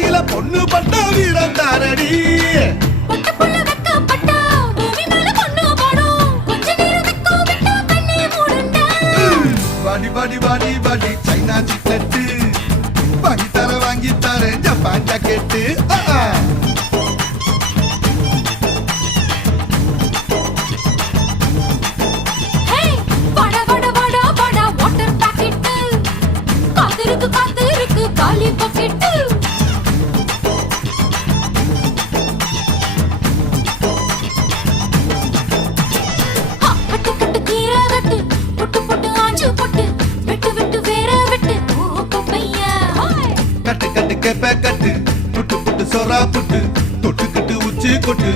கையில பொண்ணு பட்ட வீரம் தாரடி பாடி பாடி பாடி பாடி சைனா சிக்கெட்டு வாங்கி தரேன் ஜப்பான் ஜாக்கெட்டு காலி பாக்கெட்டு கட்டு கீரை கட்டு புட்டு புட்டு ஆஞ்சு புட்டு விட்டு விட்டு வேற விட்டு பையா கட்டு கட்டு கெப்ப கட்டு புட்டு புட்டு சொரா புட்டு தொட்டு கட்டு உச்சி கொட்டு